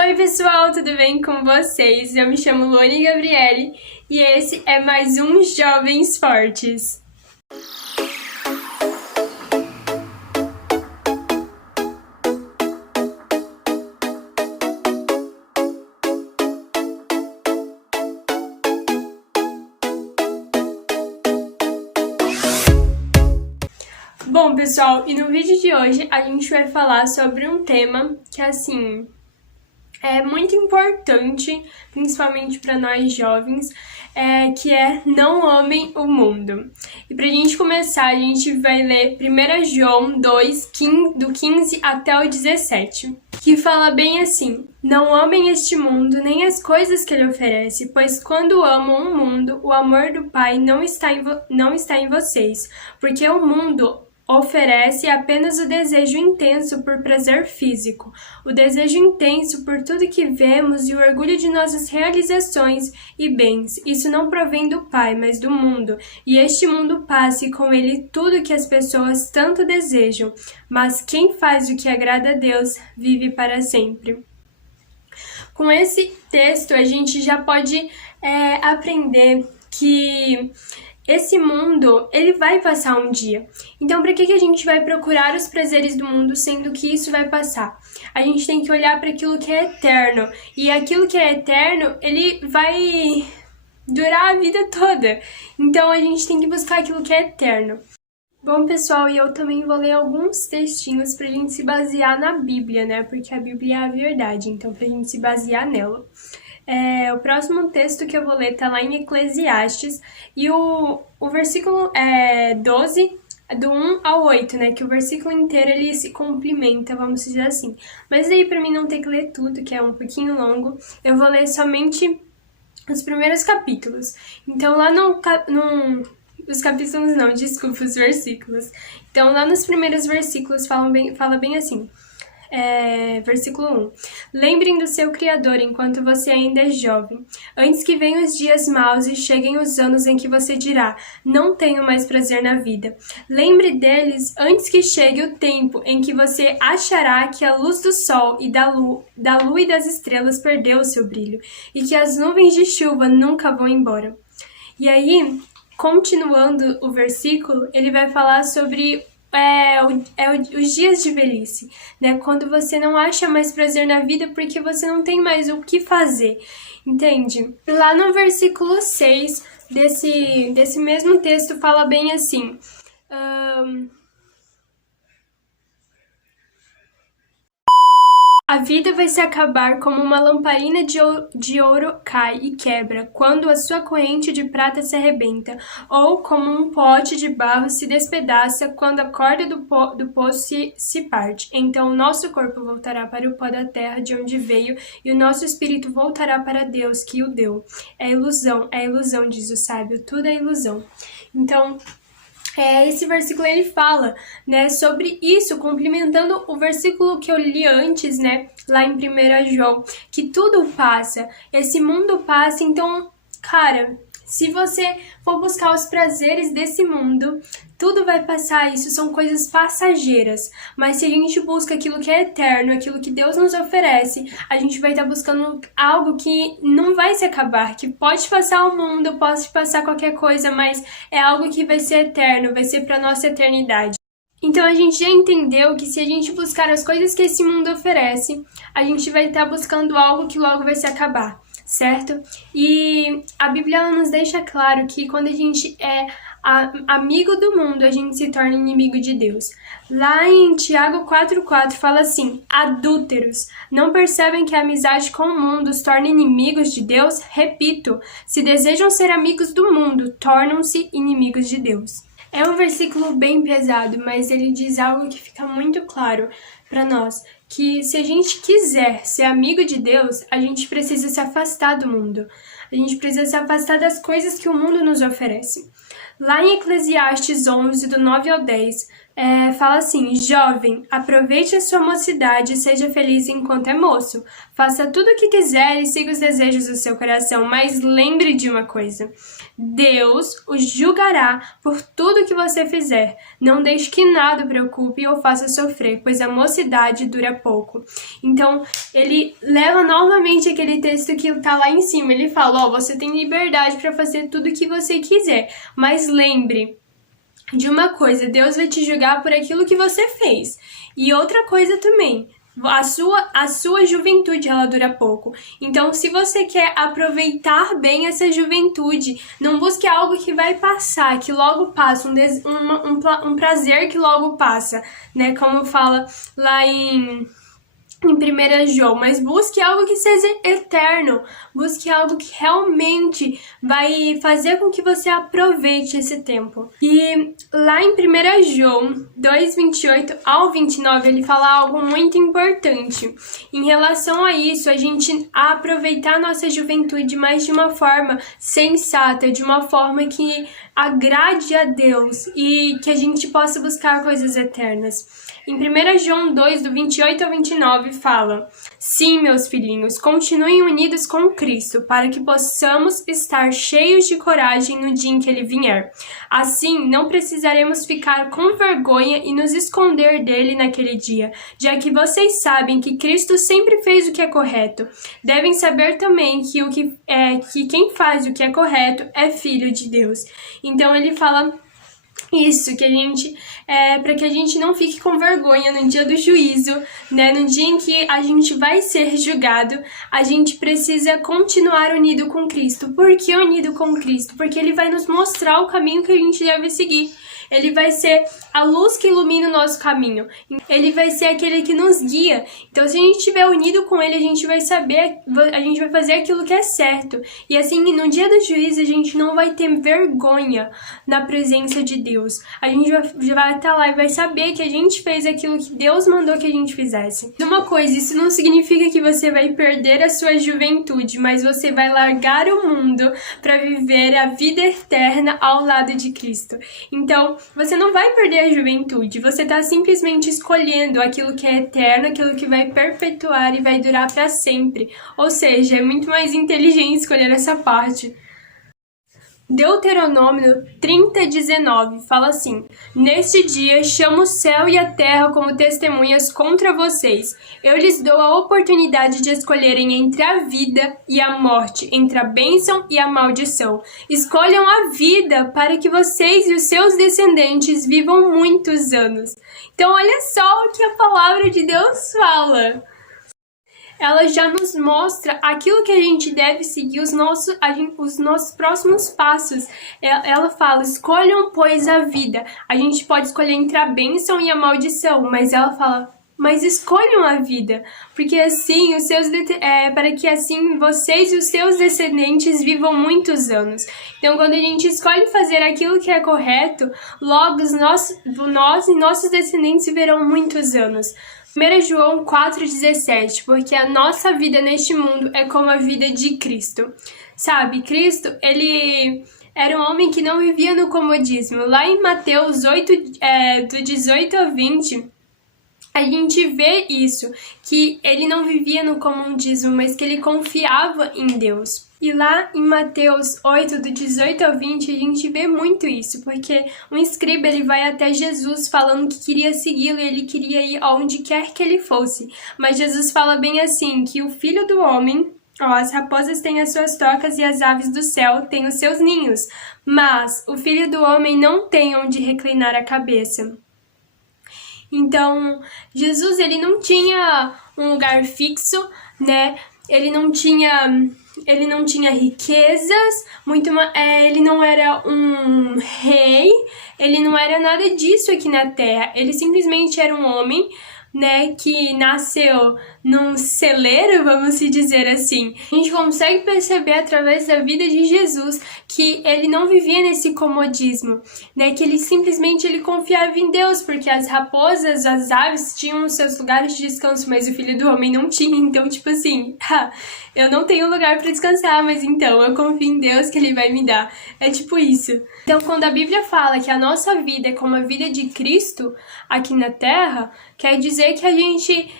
Oi pessoal, tudo bem com vocês? Eu me chamo Luane Gabriele e esse é mais um Jovens Fortes. Bom pessoal, e no vídeo de hoje a gente vai falar sobre um tema que assim é muito importante, principalmente para nós jovens, que é não amem o mundo. E pra gente começar, a gente vai ler 1 João 2, do 15 até o 17, que fala bem assim: não amem este mundo, nem as coisas que ele oferece, pois quando amam o mundo, o amor do Pai não está em vocês, porque o mundo oferece apenas o desejo intenso por prazer físico, o desejo intenso por tudo que vemos e o orgulho de nossas realizações e bens. Isso não provém do Pai, mas do mundo, e este mundo passa e com ele tudo que as pessoas tanto desejam, mas quem faz o que agrada a Deus vive para sempre. Com esse texto, a gente já pode aprender que esse mundo, ele vai passar um dia. Então, para que a gente vai procurar os prazeres do mundo, sendo que isso vai passar? A gente tem que olhar para aquilo que é eterno. E aquilo que é eterno, ele vai durar a vida toda. Então, a gente tem que buscar aquilo que é eterno. Bom, pessoal, e eu também vou ler alguns textinhos pra gente se basear na Bíblia, né? Porque a Bíblia é a verdade, então pra gente se basear nela. O próximo texto que eu vou ler tá lá em Eclesiastes, e o versículo 12, do 1 ao 8, né? Que o versículo inteiro ele se complementa, vamos dizer assim. Mas aí, pra mim não ter que ler tudo, que é um pouquinho longo, eu vou ler somente os primeiros capítulos. Então, lá os capítulos não, desculpa, os versículos. Então, lá nos primeiros versículos fala bem assim. Versículo 1. Lembrem do seu Criador enquanto você ainda é jovem, antes que venham os dias maus e cheguem os anos em que você dirá, não tenho mais prazer na vida. Lembre deles antes que chegue o tempo em que você achará que a luz do sol e da lua e das estrelas perdeu o seu brilho, e que as nuvens de chuva nunca vão embora. E aí, continuando o versículo, ele vai falar sobre os dias de velhice, né? Quando você não acha mais prazer na vida porque você não tem mais o que fazer, entende? Lá no versículo 6 desse mesmo texto fala bem assim: a vida vai se acabar como uma lamparina de ouro cai e quebra, quando a sua corrente de prata se arrebenta, ou como um pote de barro se despedaça, quando a corda do poço se parte. Então o nosso corpo voltará para o pó da terra de onde veio, e o nosso espírito voltará para Deus que o deu. É ilusão, diz o sábio, tudo é ilusão. Então, esse versículo ele fala, né, sobre isso, complementando o versículo que eu li antes, né, lá em 1 João, que tudo passa, esse mundo passa, então, cara, se você for buscar os prazeres desse mundo, tudo vai passar, isso são coisas passageiras, mas se a gente busca aquilo que é eterno, aquilo que Deus nos oferece, a gente vai estar buscando algo que não vai se acabar, que pode passar o mundo, pode passar qualquer coisa, mas é algo que vai ser eterno, vai ser para nossa eternidade. Então a gente já entendeu que se a gente buscar as coisas que esse mundo oferece, a gente vai estar buscando algo que logo vai se acabar, certo? E a Bíblia ela nos deixa claro que quando a gente é amigo do mundo, a gente se torna inimigo de Deus. Lá em Tiago 4,4 fala assim: adúlteros, não percebem que a amizade com o mundo os torna inimigos de Deus? Repito, se desejam ser amigos do mundo, tornam-se inimigos de Deus. É um versículo bem pesado, mas ele diz algo que fica muito claro para nós, que se a gente quiser ser amigo de Deus, a gente precisa se afastar do mundo. A gente precisa se afastar das coisas que o mundo nos oferece. Lá em Eclesiastes 11, do 9 ao 10, fala assim: jovem, aproveite a sua mocidade e seja feliz enquanto é moço. Faça tudo o que quiser e siga os desejos do seu coração, mas lembre de uma coisa: Deus o julgará por tudo que você fizer. Não deixe que nada o preocupe ou faça sofrer, pois a mocidade dura pouco. Então, ele leva novamente aquele texto que está lá em cima. Ele fala: ó, você tem liberdade para fazer tudo o que você quiser, mas lembre de uma coisa: Deus vai te julgar por aquilo que você fez. E outra coisa também: a sua juventude, ela dura pouco. Então, se você quer aproveitar bem essa juventude, não busque algo que vai passar, que logo passa, um prazer que logo passa, né? Como fala lá em 1 João, mas busque algo que seja eterno, busque algo que realmente vai fazer com que você aproveite esse tempo. E lá em 1 João 2:28 ao 29, ele fala algo muito importante. Em relação a isso, a gente aproveitar a nossa juventude, mas de uma forma sensata, de uma forma que agrade a Deus e que a gente possa buscar coisas eternas. Em 1 João 2, do 28 ao 29, fala: sim, meus filhinhos, continuem unidos com Cristo, para que possamos estar cheios de coragem no dia em que Ele vier. Assim, não precisaremos ficar com vergonha e nos esconder dele naquele dia, já que vocês sabem que Cristo sempre fez o que é correto. Devem saber também que quem faz o que é correto é filho de Deus. Então, ele fala isso, que a gente, para que a gente não fique com vergonha no dia do juízo, né? No dia em que a gente vai ser julgado, a gente precisa continuar unido com Cristo. Por que unido com Cristo? Porque Ele vai nos mostrar o caminho que a gente deve seguir. Ele vai ser a luz que ilumina o nosso caminho. Ele vai ser aquele que nos guia. Então, se a gente estiver unido com Ele, a gente vai saber, a gente vai fazer aquilo que é certo. E assim, no dia do juízo, a gente não vai ter vergonha na presença de Deus. A gente vai estar lá e vai saber que a gente fez aquilo que Deus mandou que a gente fizesse. Uma coisa, isso não significa que você vai perder a sua juventude, mas você vai largar o mundo para viver a vida eterna ao lado de Cristo. Então, você não vai perder a juventude, você está simplesmente escolhendo aquilo que é eterno, aquilo que vai perpetuar e vai durar para sempre. Ou seja, é muito mais inteligente escolher essa parte. Deuteronômio 30:19 fala assim: neste dia chamo o céu e a terra como testemunhas contra vocês. Eu lhes dou a oportunidade de escolherem entre a vida e a morte, entre a bênção e a maldição. Escolham a vida para que vocês e os seus descendentes vivam muitos anos. Então, olha só o que a palavra de Deus fala. Ela já nos mostra aquilo que a gente deve seguir, os nossos próximos passos. Ela fala: escolham, pois, a vida. A gente pode escolher entre a bênção e a maldição, mas ela fala: mas escolham a vida, porque assim para que assim vocês e os seus descendentes vivam muitos anos. Então, quando a gente escolhe fazer aquilo que é correto, logo nós e nossos descendentes viverão muitos anos. 1 João 4:17, porque a nossa vida neste mundo é como a vida de Cristo. Sabe, Cristo, ele era um homem que não vivia no comodismo. Lá em Mateus 8, do 18 ao 20, a gente vê isso, que ele não vivia no comodismo, mas que ele confiava em Deus. E lá em Mateus 8, do 18 ao 20, a gente vê muito isso, porque um escriba, ele vai até Jesus falando que queria segui-lo e ele queria ir aonde quer que ele fosse. Mas Jesus fala bem assim, que o Filho do Homem, as raposas têm as suas tocas e as aves do céu têm os seus ninhos, mas o Filho do Homem não tem onde reclinar a cabeça. Então, Jesus, ele não tinha um lugar fixo, né? Ele não tinha riquezas, ele não era um rei, ele não era nada disso aqui na Terra. Ele simplesmente era um homem, né, que nasceu num celeiro, vamos se dizer assim. A gente consegue perceber através da vida de Jesus que ele não vivia nesse comodismo, né, que ele simplesmente confiava em Deus, porque as raposas, as aves tinham os seus lugares de descanso, mas o Filho do Homem não tinha. Então, tipo assim, eu não tenho lugar para descansar, mas então eu confio em Deus que ele vai me dar. É tipo isso. Então, quando a Bíblia fala que a nossa vida é como a vida de Cristo aqui na Terra, quer dizer que a gente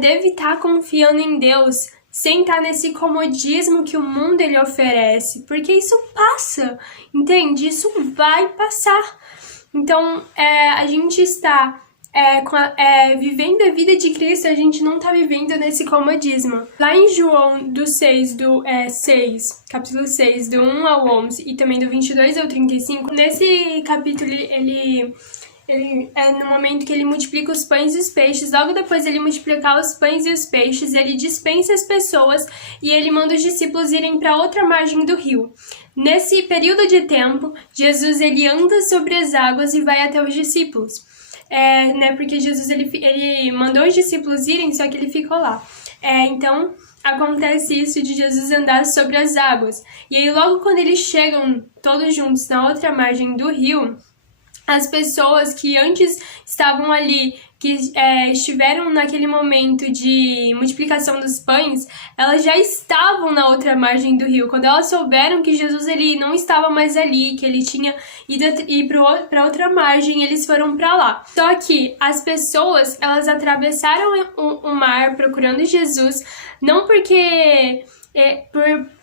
deve estar confiando em Deus, sem estar nesse comodismo que o mundo ele oferece, porque isso passa, entende? Isso vai passar. Então, a gente está vivendo a vida de Cristo, a gente não está vivendo nesse comodismo. Lá em João capítulo 6, do 1 ao 11, e também do 22 ao 35, nesse capítulo ele é no momento que ele multiplica os pães e os peixes. Logo depois de ele multiplicar os pães e os peixes, ele dispensa as pessoas e ele manda os discípulos irem para outra margem do rio. Nesse período de tempo, Jesus ele anda sobre as águas e vai até os discípulos. Porque Jesus ele mandou os discípulos irem, só que ele ficou lá. Então, acontece isso de Jesus andar sobre as águas. E aí, logo quando eles chegam todos juntos na outra margem do rio, as pessoas que antes estavam ali, que estiveram naquele momento de multiplicação dos pães, elas já estavam na outra margem do rio. Quando elas souberam que Jesus ele não estava mais ali, que ele tinha ido para outra margem, eles foram para lá. Só que as pessoas, elas atravessaram o mar procurando Jesus, não porque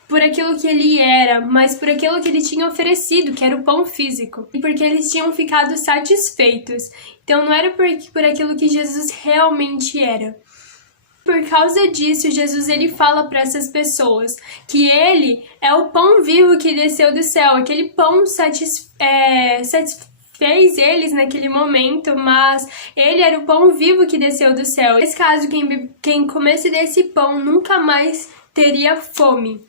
por aquilo que ele era, mas por aquilo que ele tinha oferecido, que era o pão físico. E porque eles tinham ficado satisfeitos. Então não era por aquilo que Jesus realmente era. Por causa disso, Jesus ele fala para essas pessoas que ele é o pão vivo que desceu do céu. Aquele pão satisfez eles naquele momento, mas ele era o pão vivo que desceu do céu. Nesse caso, quem comesse desse pão nunca mais teria fome.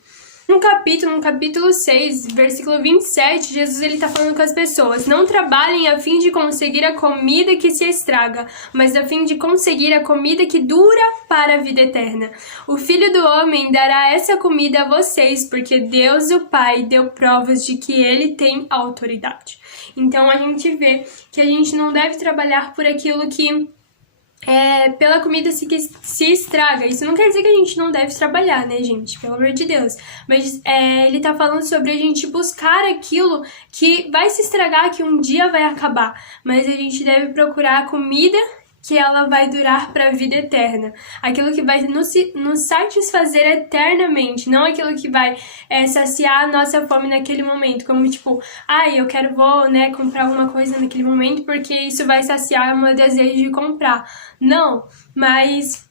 No capítulo 6, versículo 27, Jesus ele tá falando com as pessoas: não trabalhem a fim de conseguir a comida que se estraga, mas a fim de conseguir a comida que dura para a vida eterna. O Filho do Homem dará essa comida a vocês, porque Deus, o Pai, deu provas de que ele tem autoridade. Então a gente vê que a gente não deve trabalhar por aquilo que pela comida que se estraga. Isso não quer dizer que a gente não deve trabalhar, né, gente? Pelo amor de Deus. Mas ele tá falando sobre a gente buscar aquilo que vai se estragar, que um dia vai acabar. Mas a gente deve procurar a comida que ela vai durar para a vida eterna. Aquilo que vai nos satisfazer eternamente, não aquilo que vai saciar a nossa fome naquele momento. Como tipo, vou comprar alguma coisa naquele momento porque isso vai saciar o meu desejo de comprar. Não, mas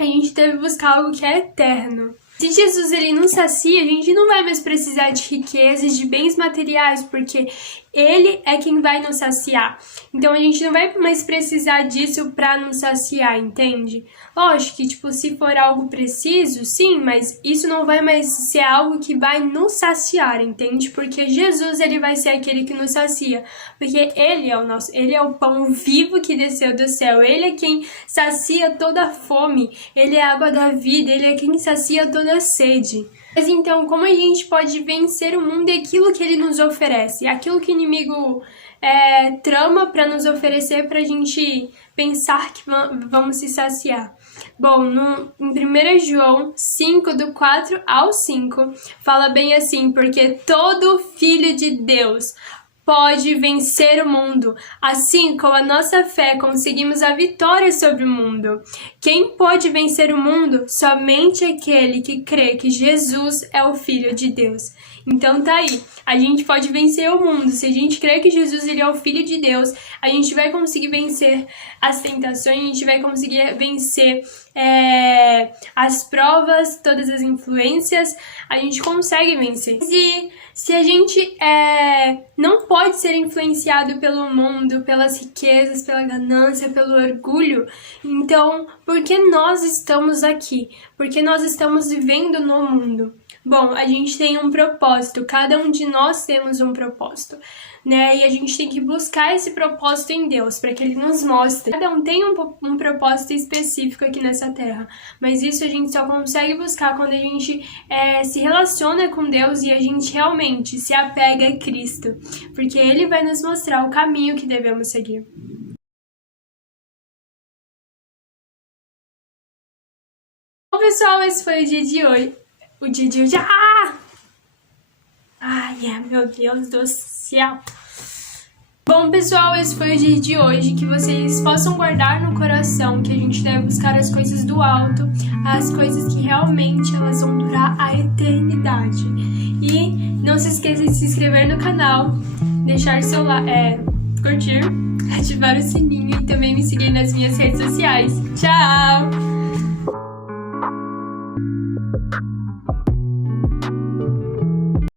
a gente deve buscar algo que é eterno. Se Jesus ele nos sacia, a gente não vai mais precisar de riquezas, de bens materiais, porque ele é quem vai nos saciar. Então a gente não vai mais precisar disso para nos saciar, entende? Lógico que, se for algo preciso, sim, mas isso não vai mais ser algo que vai nos saciar, entende? Porque Jesus, ele vai ser aquele que nos sacia. Porque ele é o pão vivo que desceu do céu. Ele é quem sacia toda a fome. Ele é a água da vida. Ele é quem sacia toda a sede. Mas então, como a gente pode vencer o mundo e aquilo que ele nos oferece? Aquilo que o inimigo trama para nos oferecer para a gente pensar que vamos se saciar. Bom, em 1 João 5, do 4 ao 5, fala bem assim: porque todo filho de Deus pode vencer o mundo. Assim, com a nossa fé, conseguimos a vitória sobre o mundo. Quem pode vencer o mundo? Somente aquele que crê que Jesus é o Filho de Deus. Então tá aí, a gente pode vencer o mundo. Se a gente crê que Jesus ele é o Filho de Deus, a gente vai conseguir vencer as tentações, a gente vai conseguir vencer as provas, todas as influências, a gente consegue vencer. E se a gente não pode ser influenciado pelo mundo, pelas riquezas, pela ganância, pelo orgulho, então por que nós estamos aqui? Por que nós estamos vivendo no mundo? Bom, a gente tem um propósito, cada um de nós temos um propósito, né? E a gente tem que buscar esse propósito em Deus, para que Ele nos mostre. Cada um tem um propósito específico aqui nessa terra, mas isso a gente só consegue buscar quando a gente se relaciona com Deus e a gente realmente se apega a Cristo, porque Ele vai nos mostrar o caminho que devemos seguir. Bom, pessoal, esse foi o dia de hoje. O dia de hoje. Ai, meu Deus do céu. Bom, pessoal, esse foi o dia de hoje. Que vocês possam guardar no coração que a gente deve buscar as coisas do alto, as coisas que realmente elas vão durar a eternidade. E não se esqueça de se inscrever no canal, deixar seu curtir, ativar o sininho e também me seguir nas minhas redes sociais. Tchau!